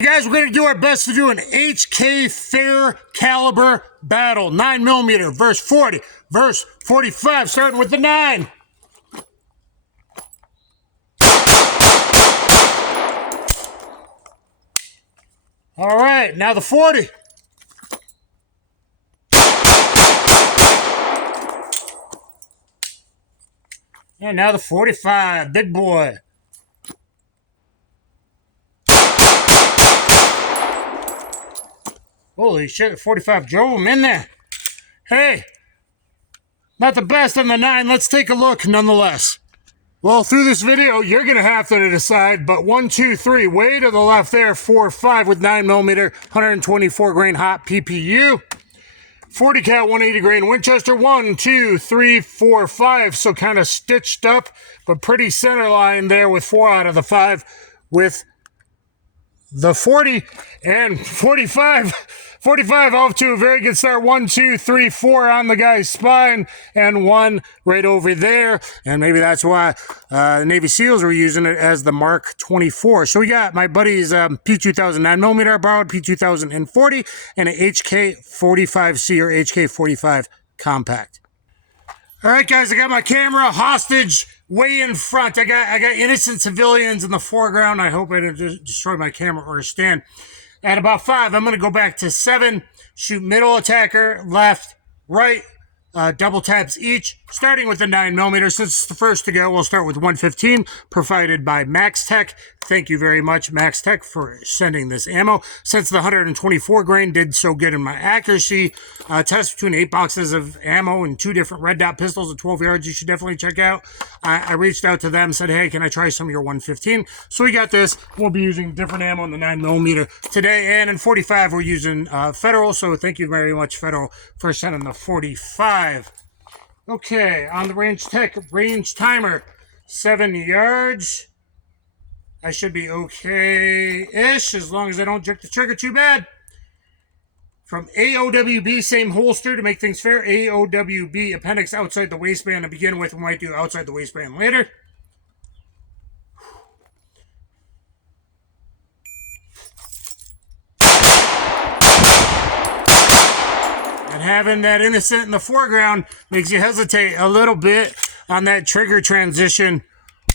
Guys, we're going to do our best to do an HK fair caliber battle. 9mm versus 40 versus 45, starting with the 9. All right, now the 40. And now the 45, big boy. Holy shit, 45 drove him in there. Hey, not the best on the 9. Let's take a look nonetheless. Well, through this video, you're going to have to decide, but 1, 2, 3, way to the left there, 4, 5 with 9mm, 124 grain hot PPU. 40 cal 180 grain Winchester, 1, 2, 3, 4, 5. So kind of stitched up, but pretty center line there with 4 out of the 5 with the 40 and 45. 45 off to a very good start. 1, 2, 3, 4 on the guy's spine, and 1 right over there. And maybe that's why the Navy SEALs were using it as the Mark 24. So we got my buddy's P2000 9mm I borrowed, P2000 and 40, and an HK45C or HK45 compact. All right, guys, I got my camera hostage way in front. I got innocent civilians in the foreground. I hope I didn't just destroy my camera or stand. At about 5, I'm going to go back to 7, shoot middle attacker, left, right, double taps each, starting with the 9mm. Since it's the first to go, we'll start with 115, provided by Max Tech. Thank you very much, Max Tech, for sending this ammo. Since the 124 grain did so good in my accuracy, test between 8 boxes of ammo and 2 different red dot pistols at 12 yards, you should definitely check out. I reached out to them, said, hey, can I try some of your 115? So we got this. We'll be using different ammo in the 9mm today, and in 45, we're using Federal, so thank you very much, Federal, for sending the 45. Okay, on the Range Tech range timer, 7 yards. I should be okay-ish as long as I don't jerk the trigger too bad. From AOWB, same holster to make things fair. AOWB, appendix outside the waistband to begin with. We might do outside the waistband later. And having that innocent in the foreground makes you hesitate a little bit on that trigger transition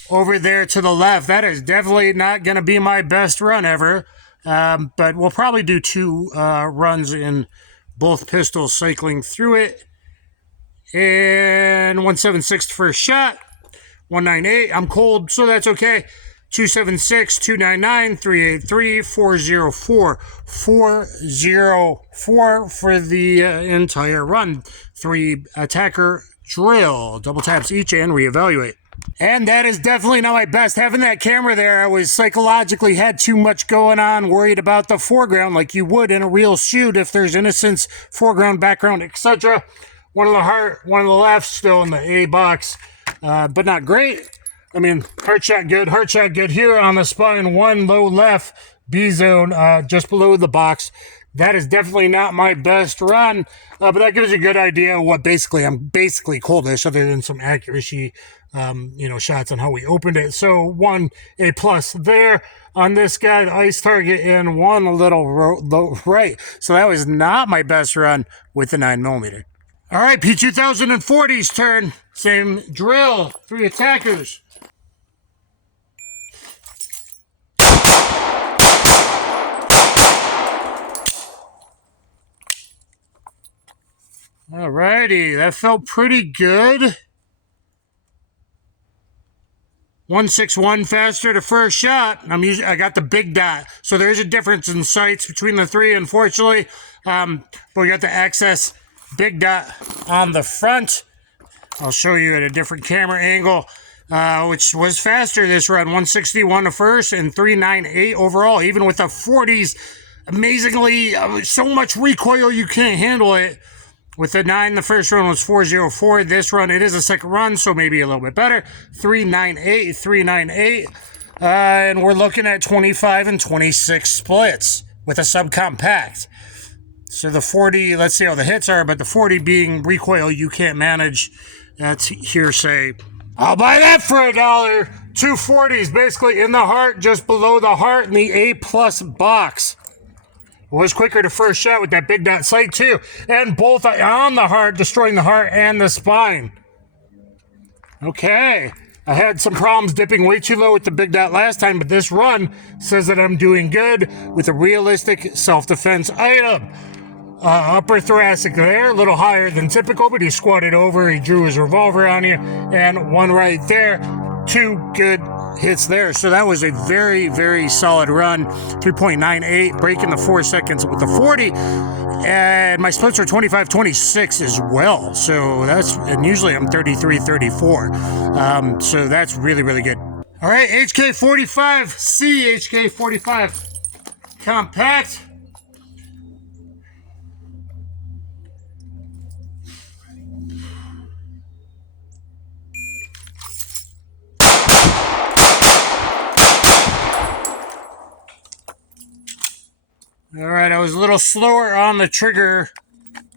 over there to the left. That is definitely not going to be my best run ever. But we'll probably do 2 runs in both pistols, cycling through it. And 176 first shot. 198. I'm cold, so that's okay. 276, 299, 383, 404. 404 for the entire run. 3 attacker drill. Double taps each and reevaluate. And that is definitely not my best. Having that camera there, I was psychologically had too much going on, worried about the foreground like you would in a real shoot if there's innocence, foreground, background, etc. One on the heart, one on the left, still in the A box, but not great. I mean, heart shot good here on the spine, 1 low left, B zone, just below the box. That is definitely not my best run, but that gives you a good idea of what I'm basically coldish, other than some accuracy, shots on how we opened it. So 1 A+ there on this guy, the ice target, and 1 a little low right. So that was not my best run with the 9mm. All right, P2040's turn. Same drill, 3 attackers. Alrighty, that felt pretty good. 161 faster to first shot. I got the big dot, so there's a difference in sights between the 3, unfortunately. But we got the access big dot on the front. I'll show you at a different camera angle, which was faster this run. 161 to first and 398 overall, even with the 40s. Amazingly, so much recoil you can't handle it. With the 9, the first run was 404. This run, it is a second run, so maybe a little bit better. 398, 398. And we're looking at 25 and 26 splits with a subcompact. So the 40, let's see how the hits are, but the 40 being recoil you can't manage. That's hearsay. I'll buy that for $1. Two 40s basically in the heart, just below the heart in the A+ box. Was quicker to first shot with that big dot sight too. And both on the heart, destroying the heart and the spine. Okay. I had some problems dipping way too low with the big dot last time, but this run says that I'm doing good with a realistic self-defense item. Upper thoracic there, a little higher than typical, but he squatted over, he drew his revolver on you, and one right there. Two good hits there. So that was a very, very solid run. 3.98, breaking the 4 seconds with the 40. And my splits are 25-26 as well. So that's, and usually I'm 33-34. So that's really, really good. All right, HK45C, HK45 compact. All right, I was a little slower on the trigger.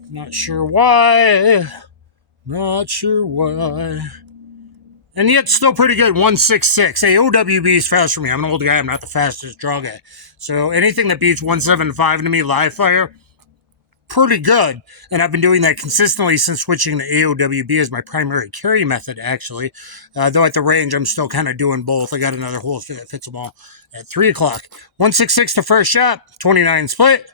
Not sure why. Not sure why. And yet still pretty good, 166. Hey, OWB is fast for me. I'm an old guy. I'm not the fastest draw guy. So anything that beats 175 to me, live fire, pretty good. And I've been doing that consistently since switching to AOWB as my primary carry method, actually. Though at the range, I'm still kind of doing both. I got another hole that fits them all at 3 o'clock. 166 to first shot, 29 split.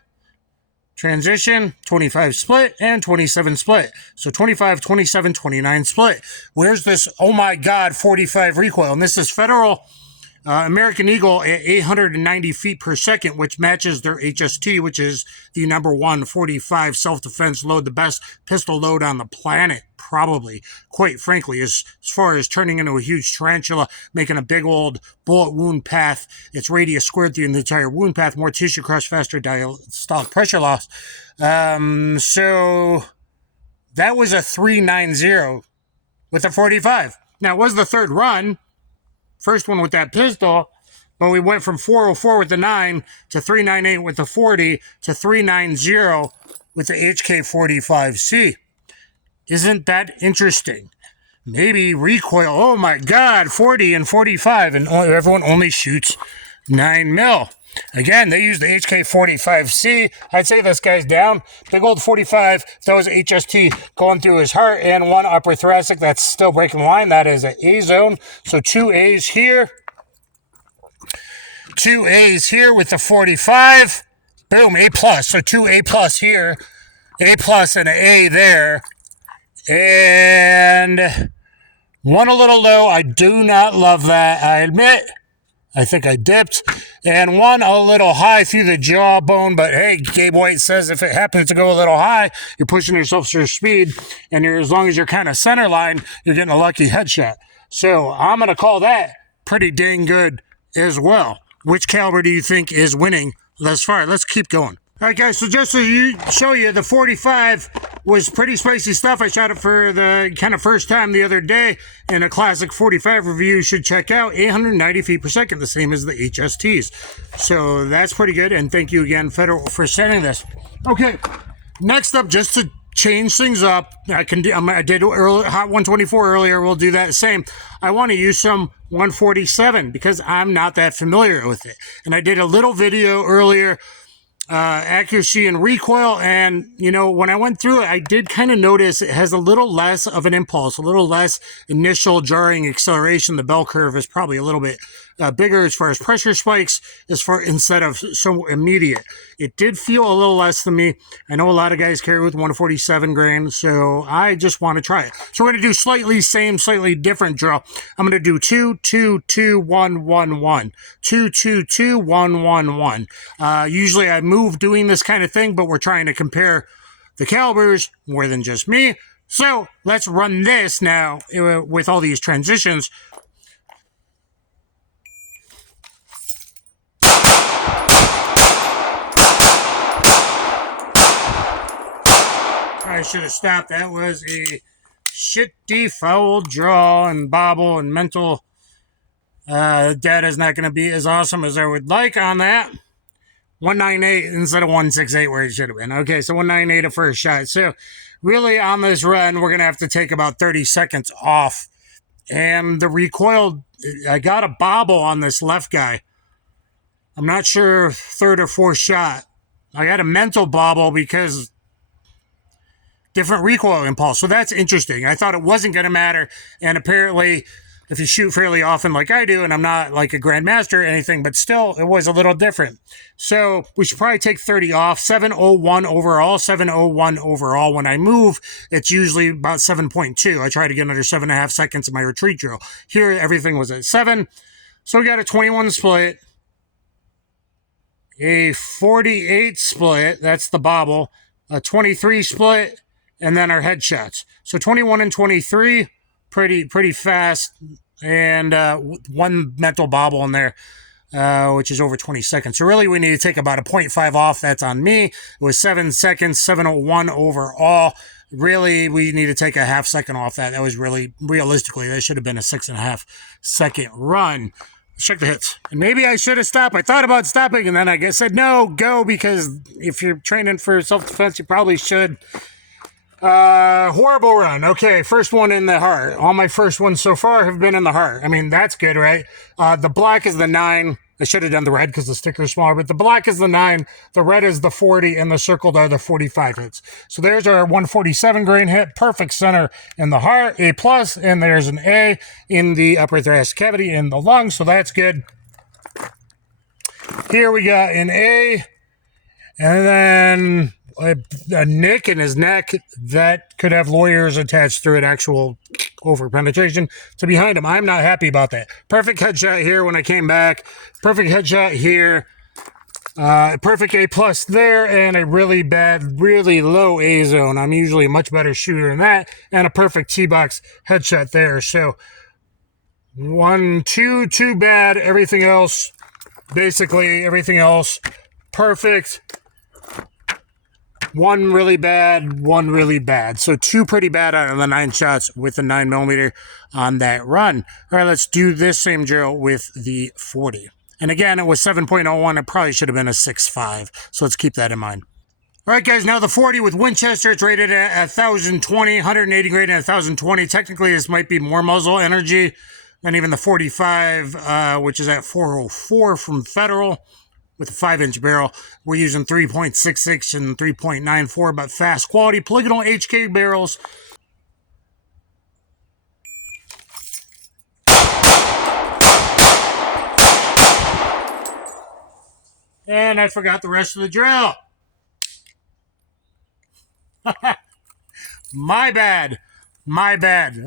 Transition, 25 split, and 27 split. So 25, 27, 29 split. Where's this, oh my God, 45 recoil? And this is Federal American Eagle at 890 feet per second, which matches their HST, which is the #1 45 self-defense load, the best pistol load on the planet, probably, quite frankly, as far as turning into a huge tarantula, making a big old bullet wound path, its radius squared through the entire wound path, more tissue crush, faster diastolic pressure loss. So that was a 390 with a 45. Now, it was the third run. First one with that pistol, but we went from 404 with the 9 to 398 with the 40 to 390 with the HK45C. Isn't that interesting? Maybe recoil. Oh my God, 40 and 45, and everyone only shoots 9 mil. Again, they use the HK45C. I'd say this guy's down. Big old 45, that was HST going through his heart, and one upper thoracic that's still breaking the line. That is an A zone. So 2 A's here. 2 A's here with the 45. Boom, A plus. So 2 A plus here. A plus and an A there. And one a little low. I do not love that, I admit. I think I dipped. And one a little high through the jawbone. But hey, Gabe White says if it happens to go a little high, you're pushing yourself to your speed. And as long as you're kind of center line, you're getting a lucky headshot. So I'm going to call that pretty dang good as well. Which caliber do you think is winning thus far? Let's keep going. All right, guys, so just to show you, the 45 was pretty spicy stuff. I shot it for the kind of first time the other day in a classic 45 review you should check out. 890 feet per second, the same as the HSTs. So that's pretty good, and thank you again, Federal, for sending this. Okay, next up, just to change things up, I did early, Hot 124 earlier, we'll do that same. I want to use some 147 because I'm not that familiar with it. And I did a little video earlier, accuracy and recoil, and you know, when I went through it, I did kind of notice it has a little less of an impulse, a little less initial jarring acceleration. The bell curve is probably a little bit bigger as far as pressure spikes, instead of so immediate. It did feel a little less than me. I know a lot of guys carry with 147 grain, so I just want to try it. So we're going to do slightly same, slightly different drill. I'm going to do 2, 2, 2, 1, 1, 1. 2, 2, 2, 1, 1, 1. Usually I move doing this kind of thing, but we're trying to compare the calibers more than just me. So let's run this now with all these transitions. I should have stopped. That was a shitty foul draw and bobble and mental. Data is not going to be as awesome as I would like on that. 198 instead of 168 where it should have been. Okay, so 198 a first shot. So really on this run, we're going to have to take about 30 seconds off And the recoil, I got a bobble on this left guy. I'm not sure third or fourth shot. I got a mental bobble because different recoil impulse. So that's interesting. I thought it wasn't going to matter. And apparently, if you shoot fairly often like I do, and I'm not like a grandmaster or anything, but still, it was a little different. So we should probably take 30 off. 701 overall, 701 overall. When I move, it's usually about 7.2. I try to get under 7.5 seconds in my retreat drill. Here, everything was at 7. So we got a 21 split, a 48 split, that's the bobble, a 23 split, and then our headshots. So 21 and 23, pretty fast, and one mental bobble in there, which is over 20 seconds. So really we need to take about a 0.5 off. That's on me. It was 7 seconds, 701 overall. Really, we need to take a half second off that. That was really, realistically, that should have been a 6.5 second run. Check the hits. And maybe I should have stopped. I thought about stopping, and then I said, no, go, because if you're training for self-defense, you probably should. Horrible run. Okay, first one in the heart. All my first ones so far have been in the heart. I mean, that's good, right? The black is the 9. I should have done the red because the sticker is smaller, but the black is the 9, the red is the 40, and the circled are the 45 hits. So there's our 147 grain hit, perfect center in the heart, A+, and there's an A in the upper thoracic cavity in the lung, so that's good. Here we got an A, and then a nick in his neck that could have lawyers attached through it, actual over penetration to behind him. I'm not happy about that. Perfect headshot here when I came back. Perfect headshot here. Perfect A+ there, and a really bad, really low A zone. I'm usually a much better shooter than that, and a perfect T-box headshot there. So 1, 2, too bad. Everything else, basically everything else, perfect. 1 really bad, 1 really bad. So 2 pretty bad out of the 9 shots with the 9mm on that run. All right, let's do this same drill with the 40. And again, it was 7.01. It probably should have been a 6.5. So let's keep that in mind. All right, guys, now the 40 with Winchester. It's rated at 1,020, 180 grain at 1,020. Technically, this might be more muzzle energy than even the 45, which is at 404 from Federal. With a 5-inch barrel, we're using 3.66 and 3.94, but fast quality polygonal HK barrels. And I forgot the rest of the drill. My bad. My bad.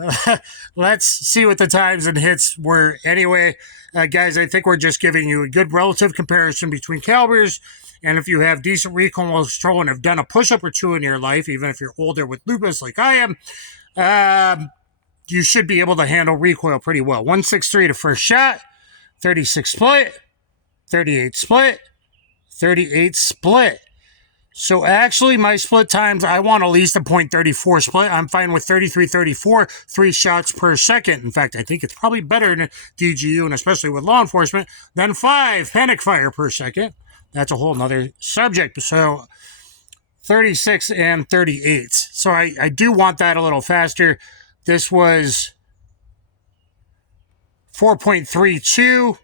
Let's see what the times and hits were. Anyway, guys, I think we're just giving you a good relative comparison between calibers. And if you have decent recoil control and have done a push-up or 2 in your life, even if you're older with lupus like I am, you should be able to handle recoil pretty well. 163 to first shot, 36 split, 38 split, 38 split. So actually, my split times, I want at least a .34 split. I'm fine with 33, 34, 3 shots per second. In fact, I think it's probably better in a DGU, and especially with law enforcement, than 5 panic fire per second. That's a whole nother subject. So 36 and 38. So I do want that a little faster. This was 4.32.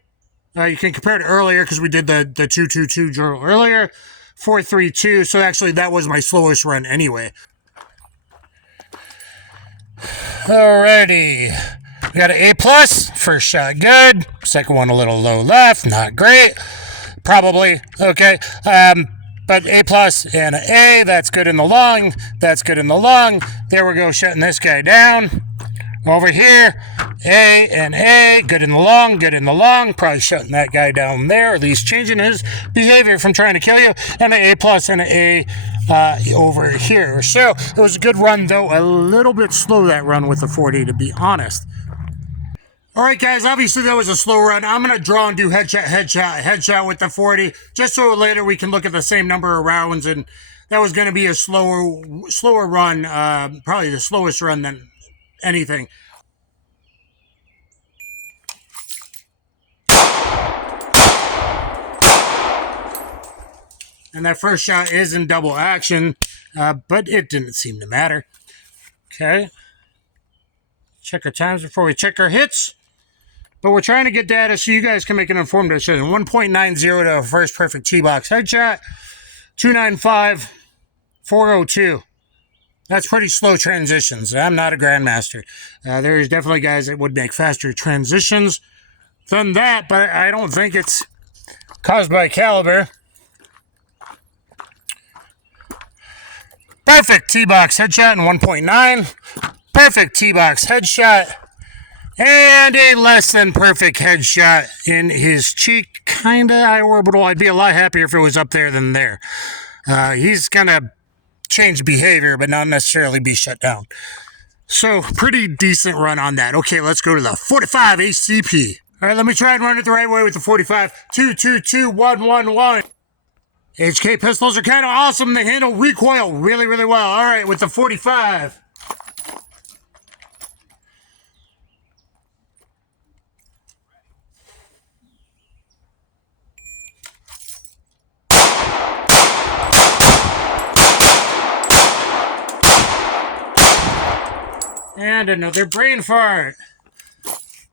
You can compare it earlier because we did the 222 drill earlier. 4.32. So actually, that was my slowest run anyway. Alrighty. We got an A+. First shot, good. Second one, a little low left. Not great. Probably. Okay. But A+ and an A. That's good in the lung. That's good in the lung. There we go, shutting this guy down. Over here, A and A, good in the lung, good in the lung. Probably shutting that guy down there, at least changing his behavior from trying to kill you. And an A+ and an A over here. So it was a good run, though. A little bit slow, that run with the 40, to be honest. All right, guys, obviously that was a slow run. I'm going to draw and do headshot with the 40, just so later we can look at the same number of rounds. And that was going to be a slower run, probably the slowest run than anything. And that first shot is in double action, but it didn't seem to matter. Okay. Check our times before we check our hits. But we're trying to get data so you guys can make an informed decision. 1.90 to a first perfect T-box headshot. 295, 402. That's pretty slow transitions. I'm not a grandmaster. There's definitely guys that would make faster transitions than that, but I don't think it's caused by caliber. Perfect T-box headshot in 1.9. Perfect T-box headshot. And a less than perfect headshot in his cheek. Kinda eye orbital. I'd be a lot happier if it was up there than there. He's gonna change behavior, but not necessarily be shut down. So, pretty decent run on that. Okay, let's go to the 45 HCP. All right, let me try and run it the right way with the 45. 2, 2, 2, 1, 1, 1. HK pistols are kind of awesome. They handle recoil really, really well. All right, with the 45. And another brain fart.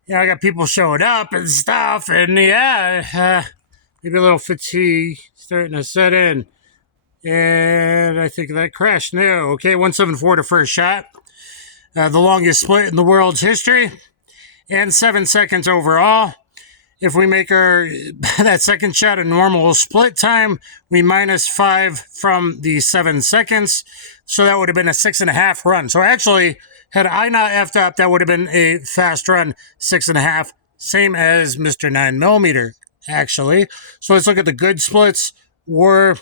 Yeah, I got people showing up and stuff, and yeah, maybe a little fatigue starting to set in. And I think that crashed now. Okay, 174 to first shot. The longest split in the world's history. And 7 seconds overall. If we make that second shot a normal split time, we minus 5 from the 7 seconds. So that would have been a 6.5 run. So actually, had I not effed up, that would have been a fast run, 6.5. Same as Mr. 9mm, actually. So let's look at the good splits. The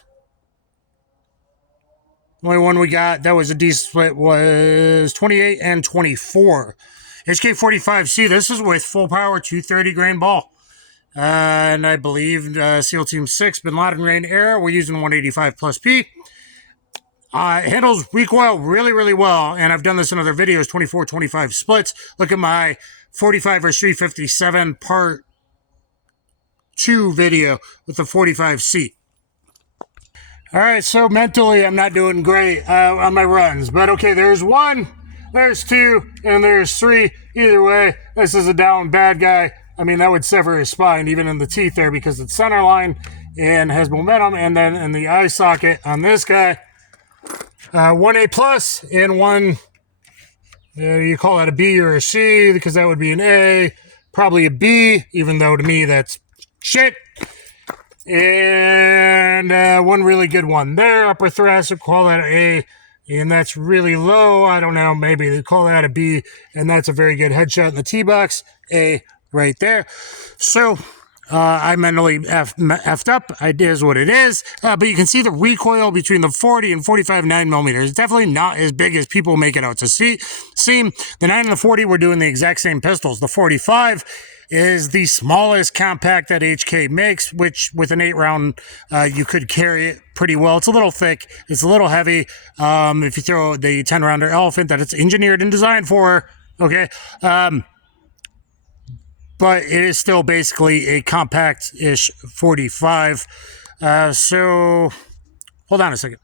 only one we got that was a decent split was 28 and 24. HK45C, this is with full power 230 grain ball. And I believe SEAL Team 6, Bin Laden Rain era, we're using 185 plus P. It handles recoil really, really well, and I've done this in other videos, 24-25 splits. Look at my 45 vs 357 part 2 video with the 45C. All right, so mentally I'm not doing great on my runs, but okay, there's 1, there's 2, and there's 3. Either way, this is a down bad guy. I mean, that would sever his spine, even in the teeth there, because it's center line and has momentum. And then in the eye socket on this guy, 1A plus and 1, you call that a B or a C, because that would be an A, probably a B, even though to me that's shit. And 1 really good one there, upper thoracic, call that an A, and that's really low. I don't know, maybe they call that a B, and that's a very good headshot in the T-box, A right there. So I mentally effed up. It is what it is. But you can see the recoil between the 40 and 45 9mm. It's definitely not as big as people make it out to seem. The 9 and the 40, we're doing the exact same pistols. The 45 is the smallest compact that HK makes, which with an 8-round, you could carry it pretty well. It's a little thick. It's a little heavy. If you throw the 10-rounder elephant that it's engineered and designed for, okay? But it is still basically a compact-ish 45. So, hold on a second.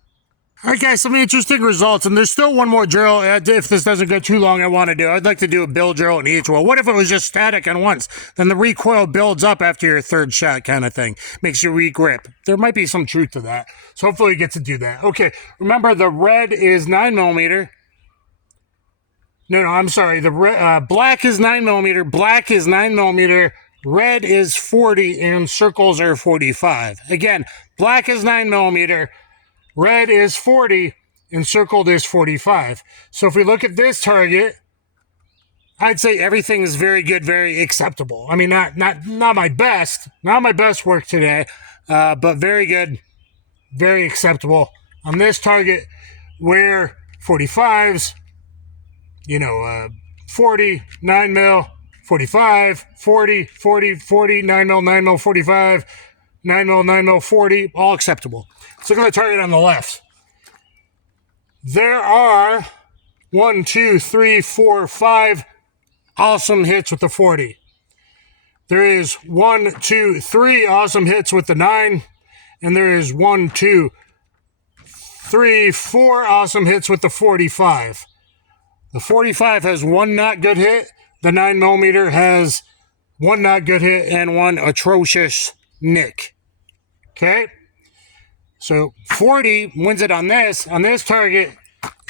All right, guys, some interesting results, and there's still one more drill. If this doesn't go too long, I want to do. I'd like to do a build drill in each. Well, what if it was just static on once? Then the recoil builds up after your third shot kind of thing. Makes you re-grip. There might be some truth to that. So hopefully you get to do that. Okay, remember the red is 9mm. No, I'm sorry. The black is 9mm, black is 9mm, red is 40, and circles are 45. Again, black is 9mm, red is 40, and circled is 45. So if we look at this target, I'd say everything is very good, very acceptable. I mean, not my best work today, but very good, very acceptable on this target, where 45s, 40, 9mm, 45, 40, 40, 40, 9mm, 9mm, 45, 9mm, 9mm, 40, all acceptable. Let's look at the target on the left. There are 1, 2, 3, 4, 5 awesome hits with the 40. There is 1, 2, 3 awesome hits with the 9, and there is 1, 2, 3, 4 awesome hits with the 45. The 45 has one not good hit. The 9mm has one not good hit and one atrocious nick. Okay? So 40 wins it on this. On this target,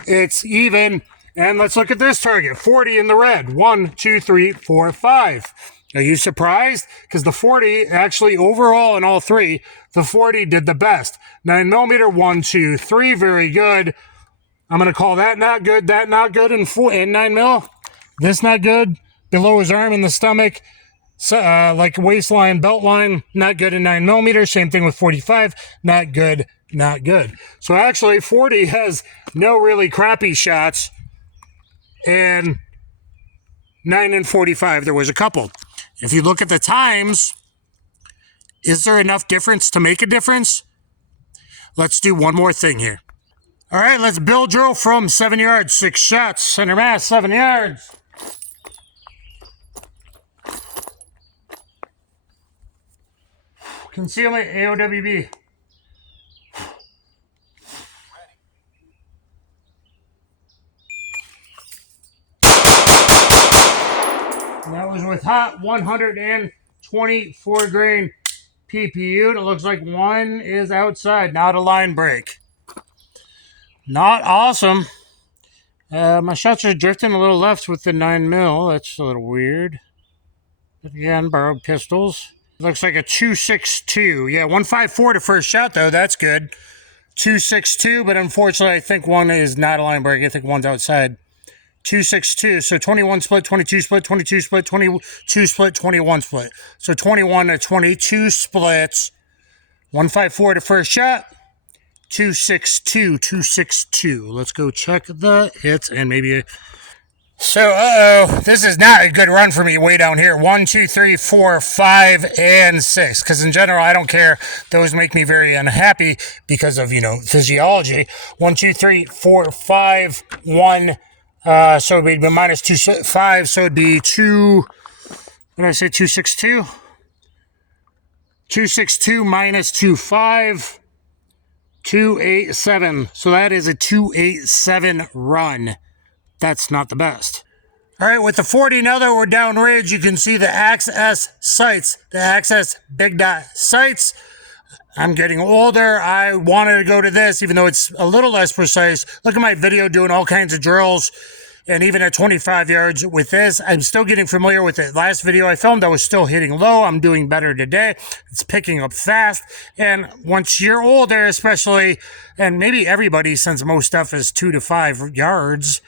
it's even. And let's look at this target. 40 in the red. 1, 2, 3, 4, 5. Are you surprised? Because the 40, actually overall in all three, the 40 did the best. 9mm, 1, 2, 3, very good. I'm going to call that not good, and 9mm. This not good. Below his arm in the stomach. Like waistline, belt line, not good in 9mm. Same thing with 45, not good, not good. So actually 40 has no really crappy shots, and 9 and 45, there was a couple. If you look at the times, is there enough difference to make a difference? Let's do one more thing here. All right, let's bill drill from 7 yards, 6 shots, center mass, 7 yards. Concealment, AOWB. And that was with hot 124 grain PPU. And it looks like one is outside, not a line break. Not awesome. My shots are drifting a little left with the 9mm. That's a little weird. But again, borrowed pistols. Looks like a 262. Yeah, 154 to first shot, though. That's good. 262, but unfortunately, I think one is not a line break. I think one's outside. 262. So 21 split, 22 split, 22 split, 22 split, 21 split. So 21 to 22 splits. 154 to first shot. 262, 262. Let's go check the hits and maybe. So, this is not a good run for me way down here. 1, 2, 3, 4, 5, and 6. Because in general, I don't care. Those make me very unhappy because of, physiology. 1, 2, 3, 4, 5, 1. So it would be minus 2, 5. So it would be 2. What did I say? 262? 262 minus 2, 5. 287. So that is a 287 run. That's not the best. All right, with the 40, now that we're downrange, you can see the Access sights, the Access big dot sights. I'm getting older. I wanted to go to this, even though it's a little less precise. Look at my video doing all kinds of drills. And even at 25 yards with this, I'm still getting familiar with it. Last video I filmed, I was still hitting low. I'm doing better today. It's picking up fast. And once you're older, especially, and maybe everybody, since most stuff is 2 to 5 yards,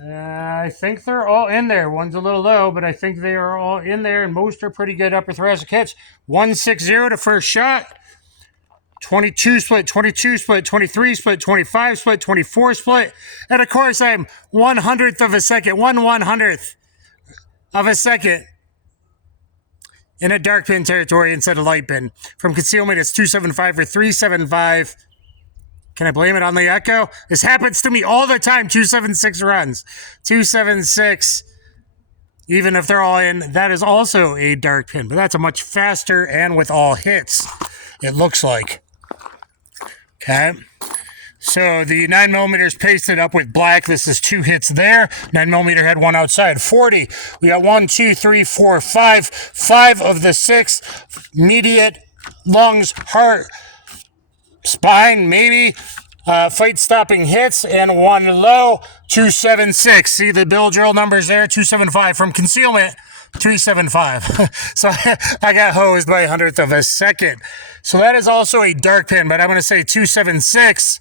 I think they're all in there. One's a little low, but I think they are all in there, and most are pretty good upper thoracic hits. 160 to first shot. 22 split, 22 split, 23 split, 25 split, 24 split. And of course, I'm 1/100th of a second, 1/100th of a second in a dark pin territory instead of light pin. From concealment, it's 275 or 375. Can I blame it on the echo? This happens to me all the time. 276 runs. 276. Even if they're all in, that is also a dark pin. But that's a much faster and with all hits, it looks like. Okay. So the 9mm is pasted up with black. This is 2 hits there. 9mm had 1 outside. 40. We got 1, 2, 3, 4, 5. 5 of the 6. Mediate, lungs, heart, spine, maybe. Fight-stopping hits, and 1 low, 276. See the bill drill numbers there? 275 from concealment, 375. So I got hosed by 100th of a second. So that is also a dark pin, but I'm going to say 276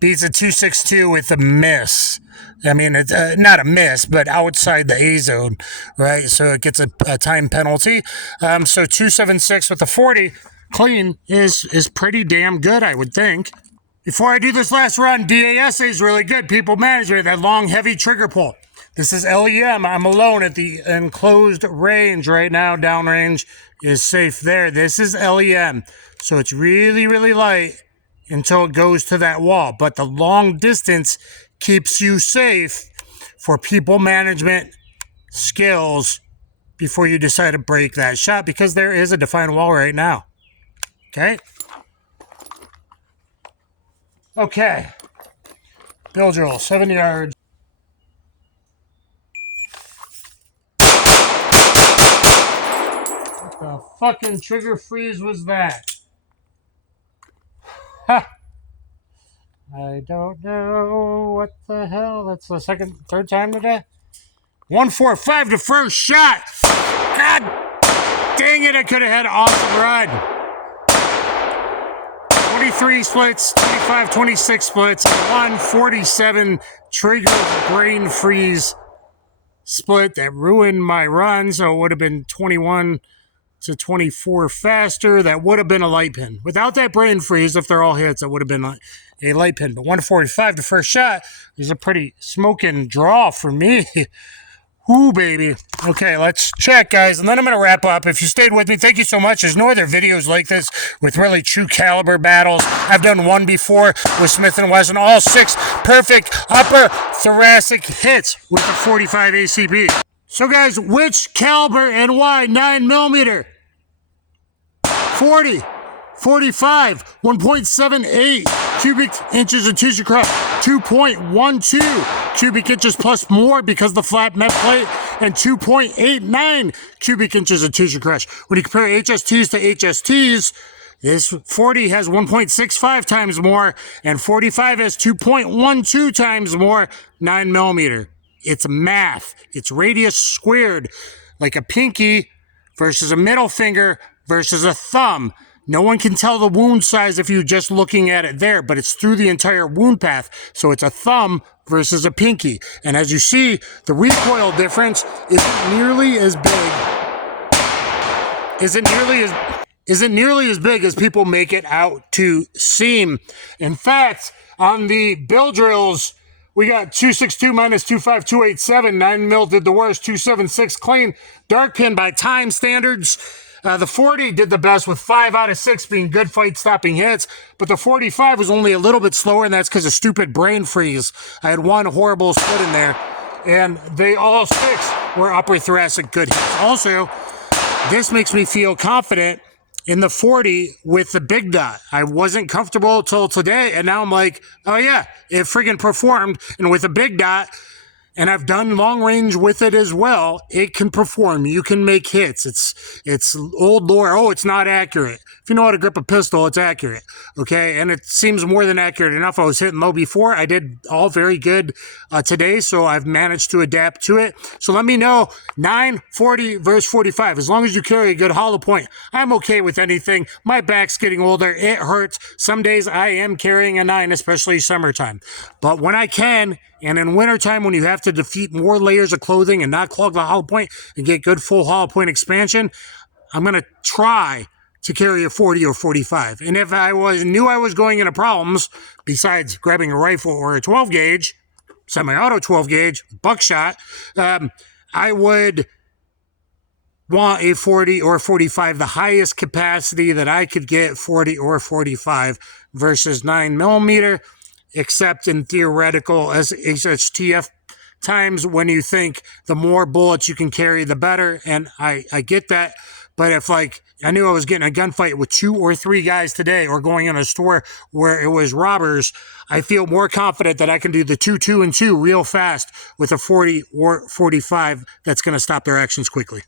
beats a 262 with a miss. I mean, it's not a miss, but outside the A zone, right? So it gets a time penalty. So 276 with the 40. Clean is pretty damn good, I would think. Before I do this last run, DASA is really good. People management, that long, heavy trigger pull. This is LEM. I'm alone at the enclosed range right now. Downrange is safe there. This is LEM. So it's really, really light until it goes to that wall. But the long distance keeps you safe for people management skills before you decide to break that shot, because there is a defined wall right now. Okay? Okay. Bill drill, 7 yards. What the fucking trigger freeze was that? Ha! I don't know what the hell. That's the third time today. 145 the first shot. God dang it, I could have had an awesome run. 23 splits, 25, 26 splits, 147 trigger brain freeze split that ruined my run. So it would have been 21 to 24 faster. That would have been a light pin. Without that brain freeze, if they're all hits, that would have been a light pin. But 145 the first shot is a pretty smoking draw for me. Ooh, baby. Okay, let's check, guys, and then I'm going to wrap up. If you stayed with me, thank you so much. There's no other videos like this with really true caliber battles. I've done one before with Smith & Wesson, all 6 perfect upper thoracic hits with the 45 ACB. So, guys, which caliber and why? 9mm, 40, 45, 1.78 cubic inches of tissue crush, 2.12 cubic inches plus more because the flat met plate, and 2.89 cubic inches of tissue crush. When you compare HSTs to HSTs, this 40 has 1.65 times more, and 45 has 2.12 times more 9mm. It's math. It's radius squared, like a pinky versus a middle finger versus a thumb. No one can tell the wound size if you're just looking at it there, but it's through the entire wound path. So it's a thumb versus a pinky. And as you see, the recoil difference isn't nearly as big. Isn't nearly as big as people make it out to seem. In fact, on the bill drills, we got 262 minus 25287. 9mm did the worst. 276 clean. Dark pin by time standards. The 40 did the best with 5 out of 6 being good fight-stopping hits, but the 45 was only a little bit slower, and that's because of stupid brain freeze. I had one horrible split in there, and they all 6 were upper thoracic good hits. Also, this makes me feel confident in the 40 with the big dot. I wasn't comfortable till today, and now I'm like, oh yeah, it friggin' performed, and with a big dot, and I've done long range with it as well, it can perform. You can make hits. It's old lore. Oh, it's not accurate. If you know how to grip a pistol, it's accurate. Okay, and it seems more than accurate enough. I was hitting low before. I did all very good today, so I've managed to adapt to it. So let me know, 9, 40 versus 45. As long as you carry a good hollow point, I'm okay with anything. My back's getting older. It hurts. Some days I am carrying a 9, especially summertime. But when I can, and in wintertime, when you have to defeat more layers of clothing and not clog the hollow point and get good full hollow point expansion, I'm going to try to carry a 40 or 45. And if I knew I was going into problems, besides grabbing a rifle or a 12 gauge, semi-auto 12 gauge, buckshot, I would want a 40 or 45, the highest capacity that I could get, 40 or 45 versus 9mm. Except in theoretical as HSTF times when you think the more bullets you can carry, the better. And I get that. But if like I knew I was getting a gunfight with 2 or 3 guys today or going in a store where it was robbers, I feel more confident that I can do the 2, 2, and 2 real fast with a 40 or 45 that's going to stop their actions quickly.